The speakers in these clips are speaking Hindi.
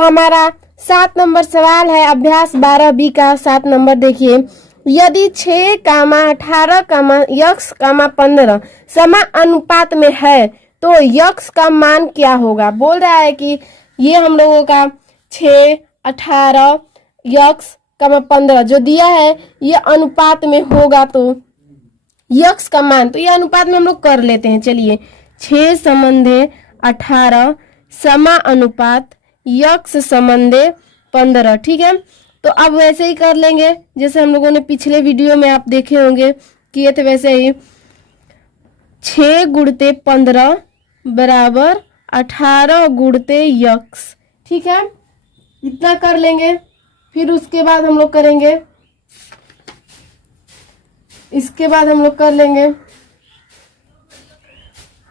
हमारा 7 नंबर सवाल है अभ्यास 12B का 7 नंबर। देखिए, यदि 6, 18, x, 15 समानुपात में है तो x का मान क्या होगा। बोल रहा है कि ये हम लोगों का 6, 18, x, 15 जो दिया है ये अनुपात में होगा तो x का मान, तो ये अनुपात में हम लोग कर लेते हैं। चलिए, 6 समंधे 18 समानुपात x समंधे 15। ठीक है, तो अब वैसे ही कर लेंगे जैसे हम लोगों ने पिछले वीडियो में आप देखे होंगे किए थे, वैसे ही 6 गुणते 15 बराबर 18 गुणते x। ठीक है, इतना कर लेंगे। फिर उसके बाद हम लोग करेंगे, इसके बाद हम लोग कर लेंगे,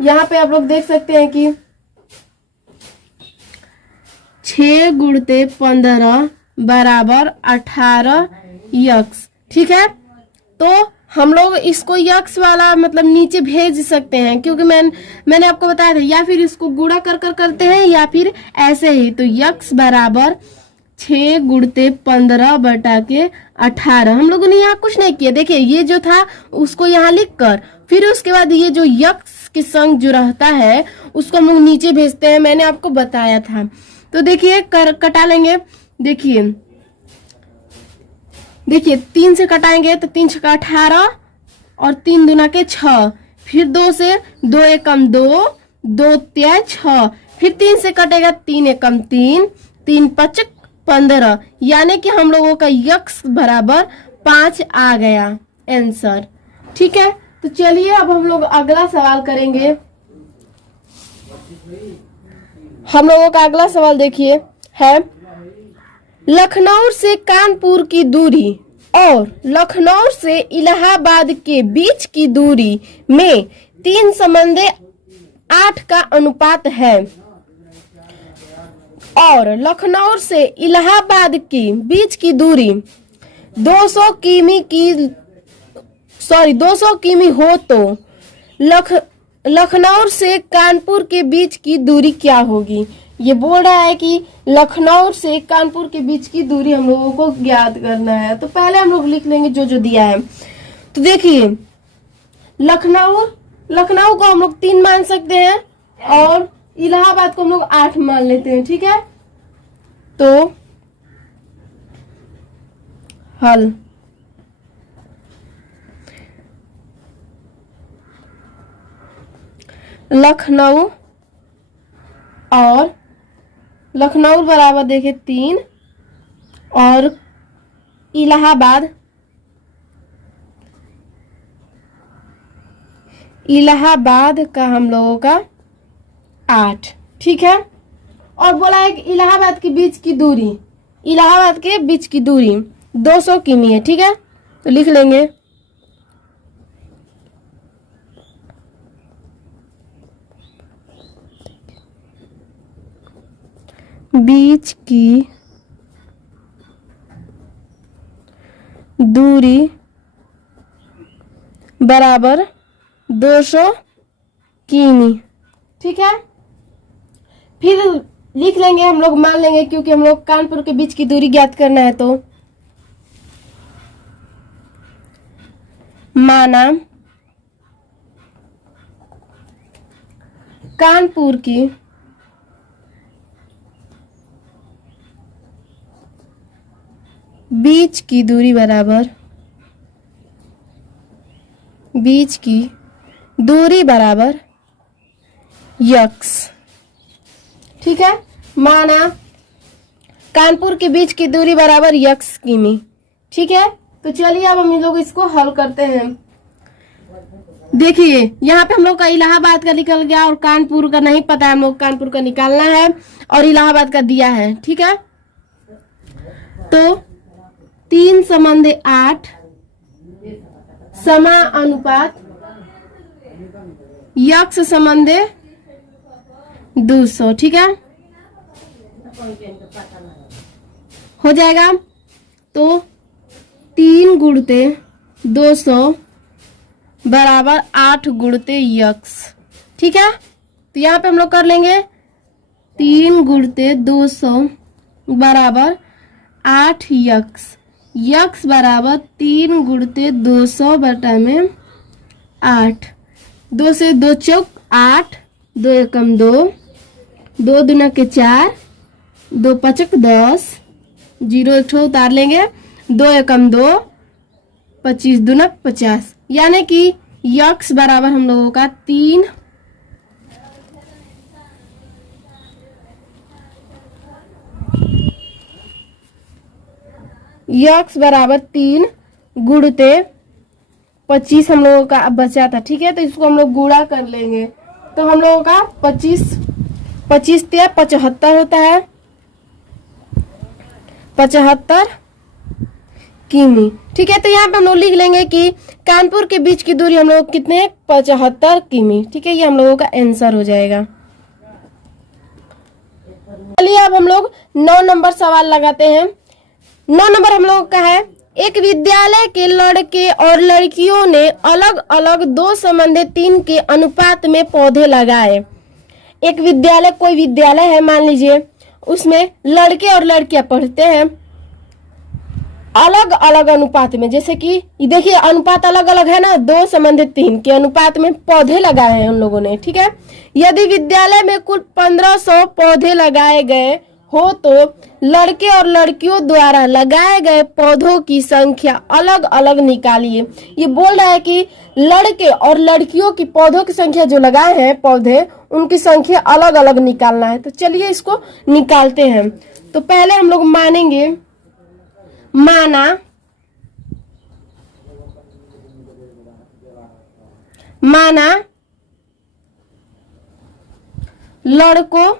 यहाँ पे आप लोग देख सकते हैं कि 6 गुणते 15 बराबर 18 x। ठीक है, तो हम लोग इसको यक्स वाला मतलब नीचे भेज सकते हैं क्योंकि मैंने आपको बताया था, या फिर इसको गुणा कर करते हैं या फिर ऐसे ही। तो यक्स बराबर 6 गुणते 15 बटा के 18। हम लोगों ने यहाँ कुछ नहीं किया, देखिए ये जो था उसको यहाँ लिख कर फिर उसके बाद ये जो यक्स के संग जो रहता है उसको हम लोग नीचे भेजते हैं, मैंने आपको बताया था। तो देखिए कटा लेंगे। देखिए 3 से कटाएंगे तो 3 छक्का 18 और 3 दूना के 6, फिर 2 से 2 एकम 2, 2 तिया 6, फिर 3 से कटेगा 3 एकम 3, 3 पचक 15, यानी कि हम लोगों का यक्स बराबर 5 आ गया आंसर। ठीक है, तो चलिए अब हम लोग अगला सवाल करेंगे। हम लोगों का अगला सवाल देखिए है, लखनऊ से कानपुर की दूरी और लखनऊ से इलाहाबाद के बीच की दूरी में 3 समंधे 8 का अनुपात है और लखनऊ से इलाहाबाद के बीच की दूरी 200 किमी हो तो लखनऊ से कानपुर के बीच की दूरी क्या होगी। ये बोल रहा है कि लखनऊ से कानपुर के बीच की दूरी हम लोगों को ज्ञात करना है। तो पहले हम लोग लिख लेंगे जो दिया है। तो देखिए, लखनऊ को हम लोग 3 मान सकते हैं और इलाहाबाद को हम लोग 8 मान लेते हैं। ठीक है, तो हल लखनऊ बराबर देखिए 3 और इलाहाबाद का हम लोगों का 8। ठीक है, और बोला है कि इलाहाबाद के बीच की दूरी 200 किमी है। ठीक है, तो लिख लेंगे बीच की दूरी बराबर 200 किमी। ठीक है, फिर लिख लेंगे, हम लोग मान लेंगे क्योंकि हम लोग कानपुर के बीच की दूरी ज्ञात करना है। तो माना कानपुर की बीच की दूरी बराबर यक्स। ठीक है, माना कानपुर के बीच की दूरी बराबर यक्स किमी। ठीक है, तो चलिए अब हम लोग इसको हल करते हैं। देखिए यहाँ पे हम लोग का इलाहाबाद का निकल गया और कानपुर का नहीं पता है, हम लोग कानपुर का निकालना है और इलाहाबाद का दिया है। ठीक है, तो 3 समंधे 8 समानुपात यक्स समंधे 200। ठीक है, हो जाएगा। तो 3 गुणते 200 बराबर 8 गुणते यक्स। ठीक है, तो यहाँ पे हम लोग कर लेंगे 3 गुणते 200 बराबर 8 यक्स। यक्स बराबर 3 गुणते 200 बटा में 8। 2 से 2 चौक 8, 2 एकम 2, 2 दूना के 4, 2 पचक 10, 0 एक ठो उतार लेंगे, 2 एकम 2, 25 दूना 50, यानी कि यक्स बराबर हम लोगों का 3 यक्स बराबर 3 गुणते 25 हम लोगों का बचा था। ठीक है, तो इसको हम लोग गुणा कर लेंगे तो हम लोगों का 25 ते 75 होता है, 75 किमी। ठीक है, तो यहाँ पे हम लोग लिख लेंगे कि कानपुर के बीच की दूरी हम लोग कितने 75 किमी। ठीक है, ये हम लोगों का आंसर हो जाएगा। चलिए अब हम लोग 9 नंबर सवाल लगाते हैं। 9 नंबर हम लोग का है, एक विद्यालय के लड़के और लड़कियों ने अलग अलग 2 संबंधित 3 के अनुपात में पौधे लगाए। एक विद्यालय, कोई विद्यालय है मान लीजिए, उसमें लड़के और लड़कियां पढ़ते हैं अलग अलग अनुपात में, जैसे कि देखिए अनुपात अलग अलग है ना, 2 संबंधित 3 के अनुपात में पौधे लगाए हैं उन लोगों ने। ठीक है, यदि विद्यालय में कुल 1500 पौधे लगाए गए हो तो लड़के और लड़कियों द्वारा लगाए गए पौधों की संख्या अलग अलग निकालिए। ये बोल रहा है कि लड़के और लड़कियों की पौधों की संख्या जो लगाए हैं पौधे, उनकी संख्या अलग अलग निकालना है। तो चलिए इसको निकालते हैं। तो पहले हम लोग मानेंगे, माना लड़कों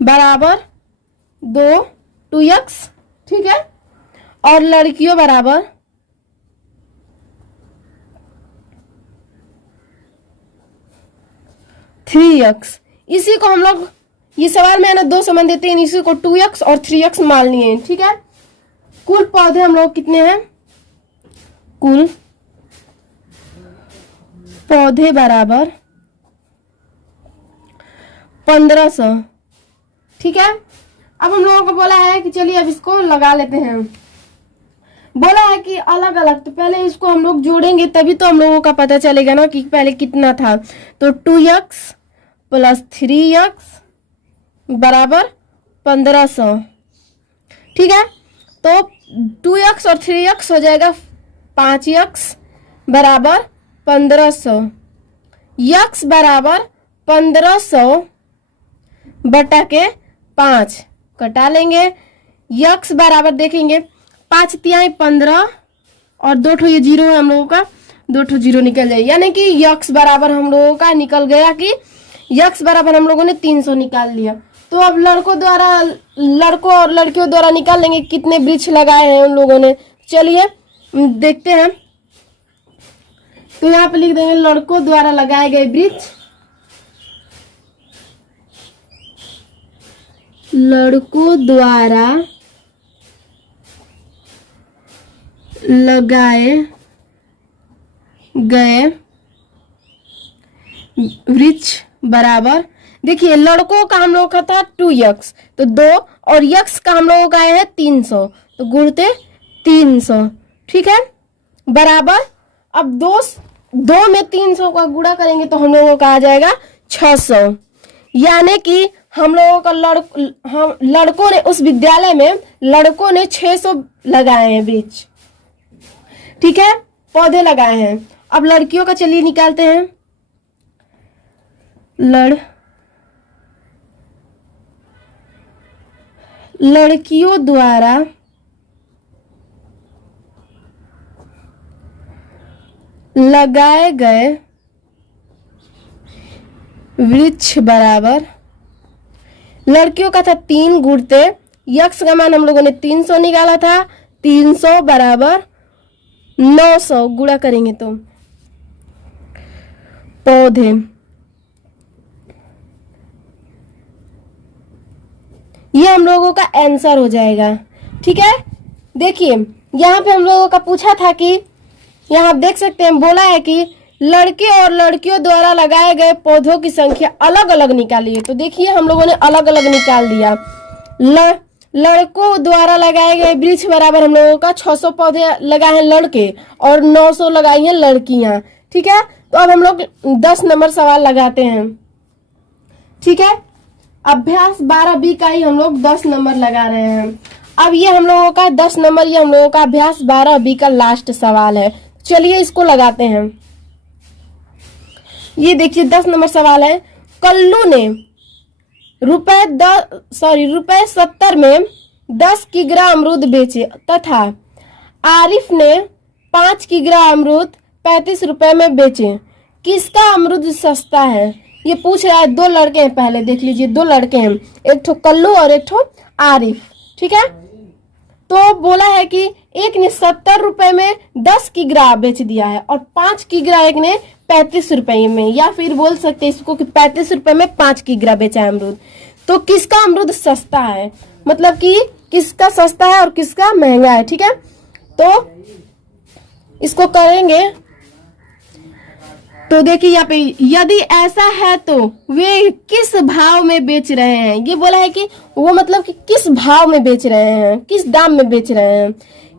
बराबर 2x, ठीक है, और लड़कियों बराबर 3x। इसी को हम लोग, ये सवाल में है ना 2 संबंधित 3, इसी को 2x और 3x मान लिए हैं। ठीक है, कुल पौधे हम लोग कितने हैं, कुल पौधे बराबर 1500। ठीक है, अब हम लोगों को बोला है कि चलिए अब इसको लगा लेते हैं। बोला है कि अलग अलग, तो पहले इसको हम लोग जोड़ेंगे तभी तो हम लोगों का पता चलेगा ना कि पहले कितना था। तो 2x प्लस 3x बराबर 1500। ठीक है, तो 2x और 3x हो जाएगा 5x बराबर 1500। x बराबर 1500 बटा के 5 कटा लेंगे। x बराबर देखेंगे 5 तिहाई 15 और 2 ठो ये 0 है हम लोगों का, 2 ठो 0 निकल जाए, यानी कि x बराबर हम लोगों का निकल गया कि x बराबर हम लोगों ने 300 निकाल लिया। तो अब लड़कों और लड़कियों द्वारा निकाल लेंगे कितने वृक्ष लगाए हैं उन लोगों ने। चलिए देखते हैं, तो यहाँ पे लिख देंगे लड़कों द्वारा लगाए गए वृक्ष, लड़कों द्वारा लगाए गए वृक्ष बराबर, देखिए लड़कों का हम लोगों का था 2x, तो 2 और x का हम लोगों का है 300, तो गुणते 300। ठीक है, बराबर अब 2 में 300 का गुणा करेंगे तो हम लोगों का आ जाएगा 600, यानी कि हम लोगों का लड़कों ने, उस विद्यालय में लड़कों ने 600 लगाए हैं वृक्ष। ठीक है, पौधे लगाए हैं। अब लड़कियों का चलिए निकालते हैं। लड़कियों द्वारा लगाए गए वृक्ष बराबर, लड़कियों का था 3 गुणते x का मान हम लोगों ने 300 निकाला था, 300 बराबर 900 गुणा करेंगे तो पौधे, ये हम लोगों का आंसर हो जाएगा। ठीक है, देखिए यहाँ पे हम लोगों का पूछा था कि, यहाँ आप देख सकते हैं बोला है कि लड़के और लड़कियों द्वारा लगाए गए पौधों की संख्या अलग अलग निकालिए। तो देखिए हम लोगों ने अलग अलग निकाल दिया। लड़कों द्वारा लगाए गए वृक्ष बराबर हम लोगों का 600 पौधे लगाए हैं लड़के और 900 लगाई हैं लड़कियां। ठीक है, तो अब हम लोग 10 नंबर सवाल लगाते हैं। ठीक है, अभ्यास 12B का ही हम लोग 10 नंबर लगा रहे हैं। अब ये हम लोगों का 10 नंबर, ये हम लोगों का अभ्यास 12B का लास्ट सवाल है। चलिए इसको लगाते हैं। ये देखिए 10 नंबर सवाल है। कल्लू ने रुपए 70 में 10 किग्रा अमरूद बेचे तथा आरिफ ने 5 किग्रा अमरूद 35 रुपए में बेचे। किसका अमरूद सस्ता है? ये पूछ रहा है। 2 लड़के हैं, पहले देख लीजिए 2 लड़के हैं, एक ठो कल्लू और एक ठो आरिफ। ठीक है, तो बोला है कि एक ने 70 रुपए में 10 किग्रा बेच दिया है और 5 किग्रा एक ने 35 रुपए में, या फिर बोल सकते हैं इसको कि 35 रुपए में 5 किग्रा बेचा है अमरूद। तो किसका अमरूद सस्ता है, मतलब कि किसका सस्ता है और किसका महंगा है। ठीक है, तो इसको करेंगे। तो देखिए यहाँ पे, यदि ऐसा है तो वे किस भाव में बेच रहे हैं। ये बोला है कि वो मतलब कि किस भाव में बेच रहे हैं, किस दाम में बेच रहे हैं।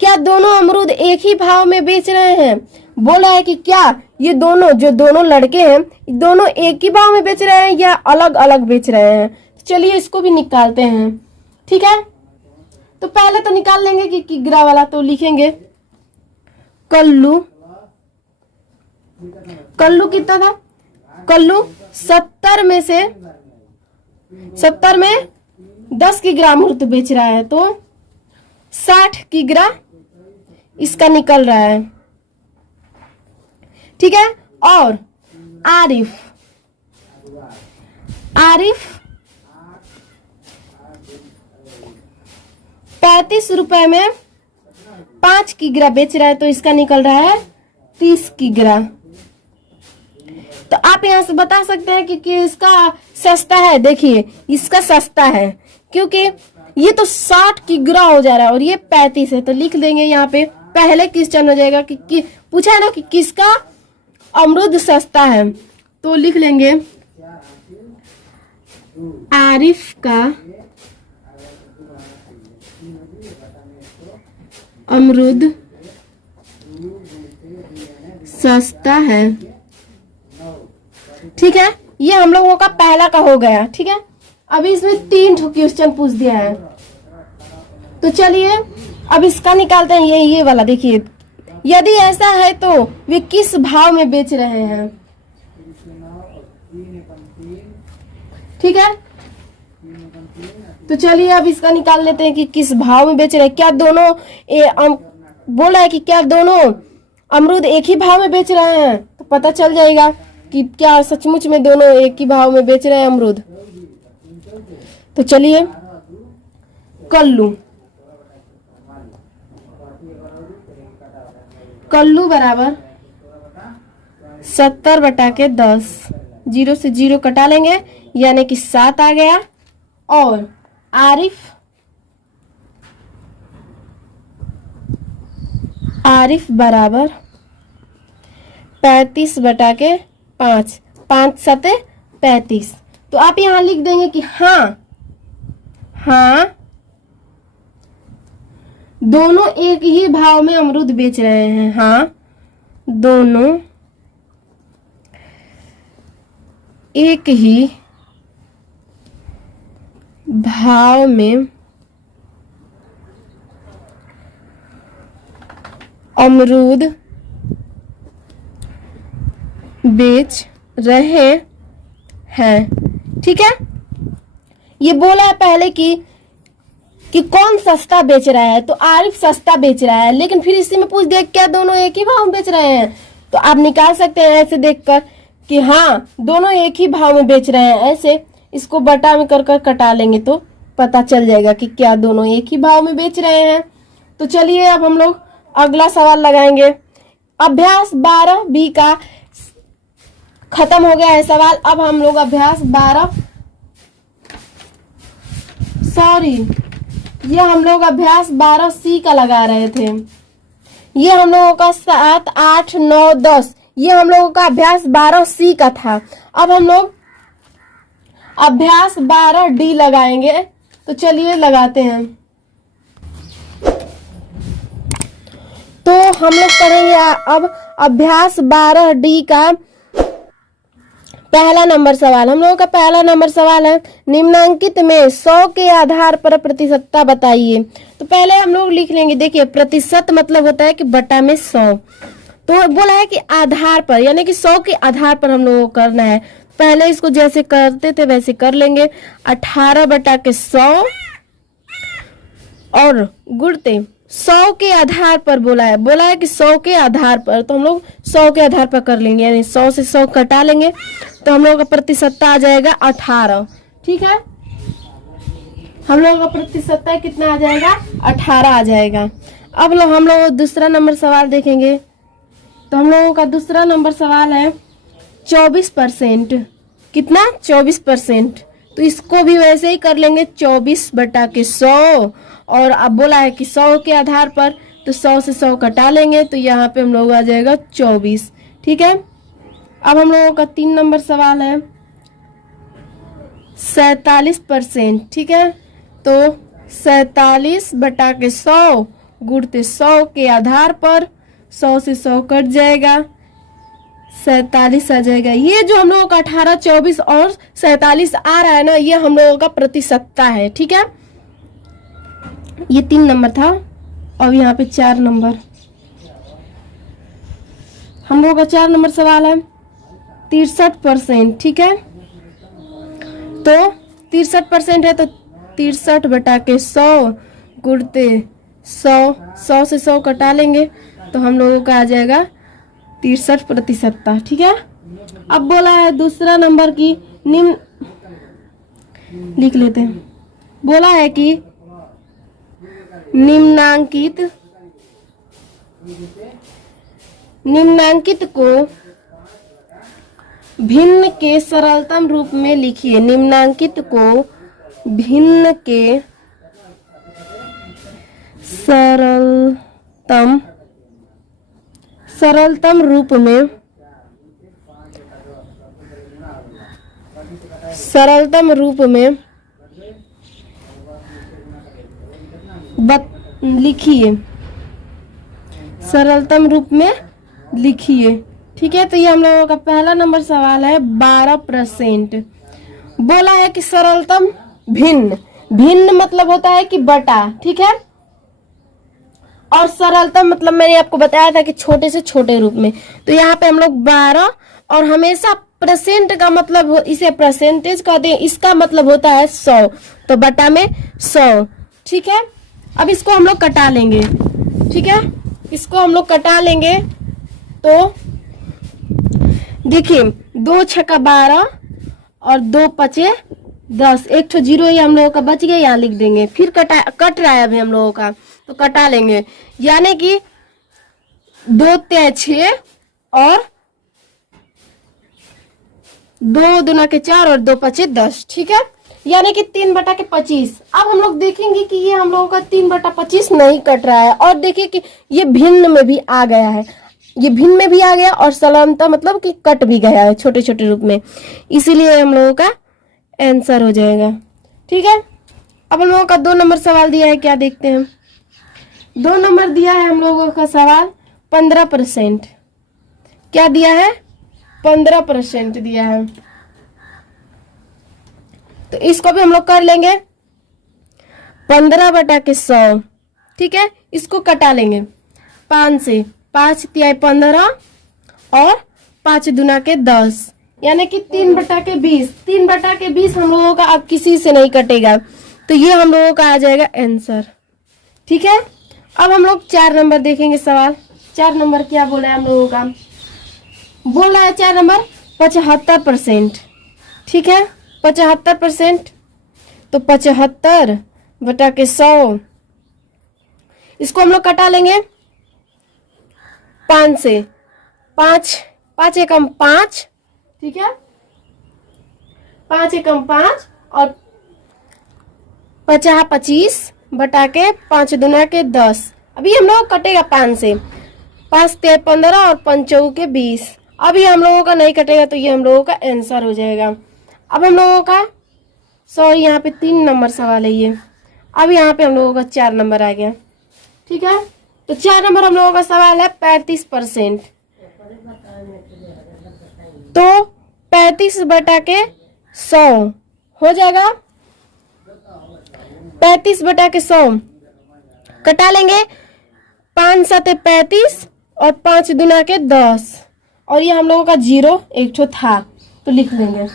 क्या दोनों अमरूद एक ही भाव में बेच रहे हैं? बोला है कि क्या ये दोनों लड़के हैं, दोनों एक ही भाव में बेच रहे हैं या अलग अलग बेच रहे हैं। चलिए इसको भी निकालते हैं। ठीक है, तो पहले तो निकाल लेंगे कि किग्रा वाला। तो लिखेंगे कल्लू कितना था? कल्लू 70 में 10 किग्रा अमरूद बेच रहा है, तो 60 किग्रा इसका निकल रहा है। ठीक है, और आरिफ 35 रुपए में 5 किग्रा बेच रहा है, तो इसका निकल रहा है 30 किग्रा। तो आप यहां से बता सकते हैं कि इसका सस्ता है। देखिए इसका सस्ता है क्योंकि ये तो 60 किग्रा हो जा रहा है और ये 35 है, तो लिख देंगे यहाँ पे पहले क्वेश्चन हो जाएगा कि पूछा है ना कि किसका अमरूद सस्ता है, तो लिख लेंगे आरिफ का अमरूद सस्ता है। ठीक है, ये हम लोगों का पहला का हो गया। ठीक है, अभी इसमें 3 क्वेश्चन पूछ दिया है, तो चलिए अब इसका निकालते हैं। ये वाला देखिए, यदि ऐसा है तो वे किस भाव में बेच रहे हैं। ठीक है, तो चलिए अब इसका निकाल लेते हैं कि किस भाव में बेच रहे हैं। क्या दोनों बोला है कि क्या दोनों अमरूद एक ही भाव में बेच रहे हैं, तो पता चल जाएगा कि क्या सचमुच में दोनों एक ही भाव में बेच रहे हैं अमरूद। तो चलिए कल्लू बराबर 70/10, 0 से 0 कटा लेंगे यानी कि 7 आ गया। और आरिफ बराबर 35/5, 5 7 35। तो आप यहाँ लिख देंगे कि हाँ दोनों एक ही भाव में अमरूद बेच रहे हैं। हाँ, दोनों एक ही भाव में अमरूद बेच रहे हैं। ठीक है, ये बोला है पहले कि कौन सस्ता बेच रहा है, तो आरिफ सस्ता बेच रहा है, लेकिन फिर इसी में पूछ दिया क्या दोनों एक ही भाव में बेच रहे हैं। तो आप निकाल सकते हैं ऐसे देखकर कि हाँ दोनों एक ही भाव में बेच रहे हैं। ऐसे इसको बटा में कर कटा लेंगे तो पता चल जाएगा कि क्या दोनों एक ही भाव में बेच रहे हैं। तो चलिए अब हम लोग अगला सवाल लगाएंगे। अभ्यास 12B का खत्म हो गया है सवाल। अब हम लोग अभ्यास 12C का लगा रहे थे। ये हम लोगों का 7 8 9 10, ये हम लोगों का अभ्यास 12C का था। अब हम लोग अभ्यास 12D लगाएंगे। तो चलिए लगाते हैं। तो हम लोग पढ़ेंगे अब अभ्यास 12D का पहला नंबर सवाल। हम लोगों का पहला नंबर सवाल है, निम्नांकित में 100 के आधार पर प्रतिशतता बताइए। तो पहले हम लोग लिख लेंगे। देखिए, प्रतिशत मतलब होता है कि बटा में 100। तो बोला है कि आधार पर, यानी कि 100 के आधार पर हम लोगों को करना है। पहले इसको जैसे करते थे वैसे कर लेंगे। 18 बटा के 100 और गुणते 100 के आधार पर बोला है कि 100 के आधार पर, तो हम लोग 100 के आधार पर कर लेंगे, यानी 100 से 100 कटा लेंगे तो हम लोगों का प्रतिशतता आ जाएगा 18। ठीक है, हम लोगों का प्रतिशतता कितना आ जाएगा? 18 आ जाएगा। अब हम लोग दूसरा नंबर सवाल देखेंगे। तो हम लोगों का दूसरा नंबर सवाल है 24%। कितना? 24%। तो इसको भी वैसे ही कर लेंगे, 24 बटा के 100 और अब बोला है कि 100 के आधार पर, तो 100 से 100 कटा लेंगे तो यहाँ पे हम लोग आ जाएगा 24। ठीक है, अब हम लोगों का 3 नंबर सवाल है 47%। ठीक है, तो 47 बटा के 100 गुणते 100 के आधार पर 100 से 100 कट जाएगा, 47 आ जाएगा। ये जो हम लोगों का 18, 24 और 47 आ रहा है ना, ये हम लोगों का प्रतिशतता है। ठीक है, ये 3 नंबर था। अब यहाँ पे 4 नंबर, हम लोगों का 4 नंबर सवाल है 63%। ठीक है, तो 63% है तो 63 बटा के 100 गुणते 100 से 100 कटा लेंगे तो हम लोगों का आ जाएगा 63%। ठीक है, अब बोला है दूसरा नंबर की निम्न, लिख लेते हैं। बोला है कि निम्नांकित को भिन्न के सरलतम रूप में लिखिए। निम्नांकित को भिन्न के सरलतम रूप में लिखिए। सरलतम रूप में लिखिए। ठीक है, तो ये हम लोगों का पहला नंबर सवाल है 12%। बोला है कि सरलतम भिन्न मतलब होता है कि बटा। ठीक है, और सरलतम मतलब मैंने आपको बताया था कि छोटे से छोटे रूप में। तो यहाँ पे हम लोग 12 और हमेशा परसेंट का मतलब इसे परसेंटेज कहते हैं, इसका मतलब होता है 100, तो बटा में 100। ठीक है, अब इसको हम लोग कटा लेंगे। ठीक है, इसको हम लोग कटा लेंगे तो देखिए 2 छक्का 12 और 2 पचे 10, एक तो 0 ही हम लोगों का बच गया, यहाँ लिख देंगे। फिर कट रहा है अभी हम लोगों का, तो कटा लेंगे, यानी कि 2 तिया 6 और 2 दूना के 4 और 2 पचे 10। ठीक है, यानी कि 3 बटा के 25। अब हम लोग देखेंगे कि ये हम लोगों का 3 बटा 25 नहीं कट रहा है, और देखिए कि ये भिन्न में भी आ गया है, ये भिन्न में भी आ गया और सरलता मतलब कि कट भी गया है छोटे छोटे रूप में, इसीलिए हम लोगों का आंसर हो जाएगा। ठीक है, अब हम लोगों का 2 नंबर सवाल दिया है, क्या देखते हैं। 2 नंबर दिया है हम लोगों का सवाल 15%। क्या दिया है? 15% दिया है। तो इसको भी हम लोग कर लेंगे 15 बटा के 100। ठीक है, इसको कटा लेंगे 5 से, 5 तिया 15 और 5 दूना के 10, यानी कि 3 बटा के 20। 3 बटा के 20 हम लोगों का अब किसी से नहीं कटेगा, तो ये हम लोगों का आ जाएगा आंसर। ठीक है, अब हम लोग 4 नंबर देखेंगे सवाल। 4 नंबर क्या बोला है हम लोगों का? बोला है 4 नंबर 75%। ठीक है, 75%, तो 75 बटा के 100, इसको हम लोग कटा लेंगे 5 से, 5 एकम 5। ठीक है, 5 एकम 5 और 50 25 बटा के 5 दूना के 10। अभी हम लोग कटेगा 5 से, 5 तिया 15 और 5 के 20। अभी हम लोगों का नहीं कटेगा, तो ये हम लोगों का आंसर हो जाएगा। अब हम लोगों का सॉरी यहाँ पे 3 नंबर सवाल है ये। अब यहाँ पे हम लोगों का 4 नंबर आ गया। ठीक है, तो 4 नंबर हम लोगों का सवाल है 35%। तो 35 बटा के 100 हो जाएगा। 35 बटा के 100 कटा लेंगे। 5 7 35 और 5 दुना के 10, और ये हम लोगों का 0 एक ठो था तो लिख लेंगे।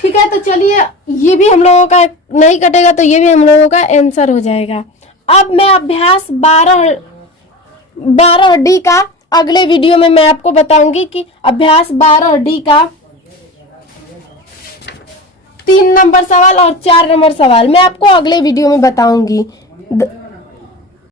ठीक है, तो चलिए ये भी हम लोगों का नहीं कटेगा तो ये भी हम लोगों का आंसर हो जाएगा। अब मैं अभ्यास 12D का अगले वीडियो में मैं आपको बताऊंगी कि अभ्यास 12D का 3 नंबर सवाल और 4 नंबर सवाल मैं आपको अगले वीडियो में बताऊंगी।